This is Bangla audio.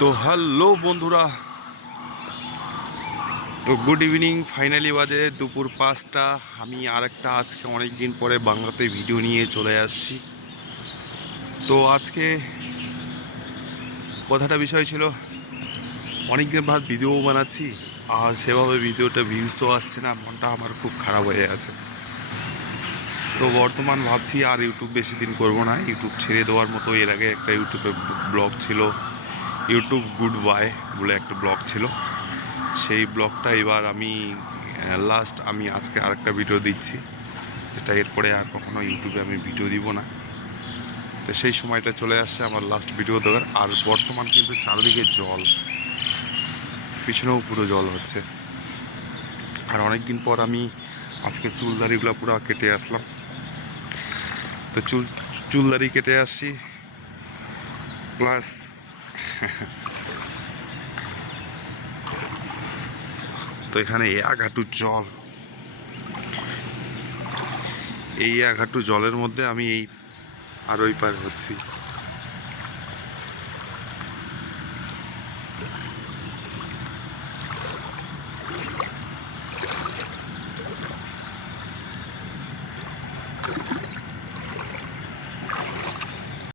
তো হ্যালো বন্ধুরা, তো গুড ইভিনিং। ফাইনালি বাজে দুপুর 5টা। আমি আরেকটা আজকে অনেক দিন পরে বাংলাতে ভিডিও নিয়ে চলে আসছি। তো আজকে কথাটা বিষয় ছিল, অনেক দিন বাদ ভিডিও বানাচ্ছি আর সেভাবে ভিডিওটা ভিউসও আসছে না, মনটা আমার খুব খারাপ হয়ে আছে। তো বর্তমান ভাবছি আর ইউটিউব বেশি দিন করবো না, ইউটিউব ছেড়ে দেওয়ার মতো। এর আগে একটা ইউটিউবে ব্লগ ছিল, ইউটিউব গুড বাই বলে একটা ব্লগ ছিল। সেই ব্লগটা এবার আমি আমি আজকে আরেকটা ভিডিও দিচ্ছি, যেটা এরপরে আর কখনো ইউটিউবে আমি ভিডিও দিব না। তো সেই সময়টা চলে আসছে আমার লাস্ট ভিডিও দেওয়ার। আর বর্তমান কিন্তু চারিদিকে জল, পিছনেও পুরো জল হচ্ছে। আর অনেক দিন পর আমি আজকে চুলদাড়িগুলো পুরো কেটে আসলাম। তো চুলদাড়ি কেটে আসছি, প্লাস তো এখানে এক হাঁটু জল, এই এক হাঁটু জলের মধ্যে আমি এই আর ওই পার হচ্ছি।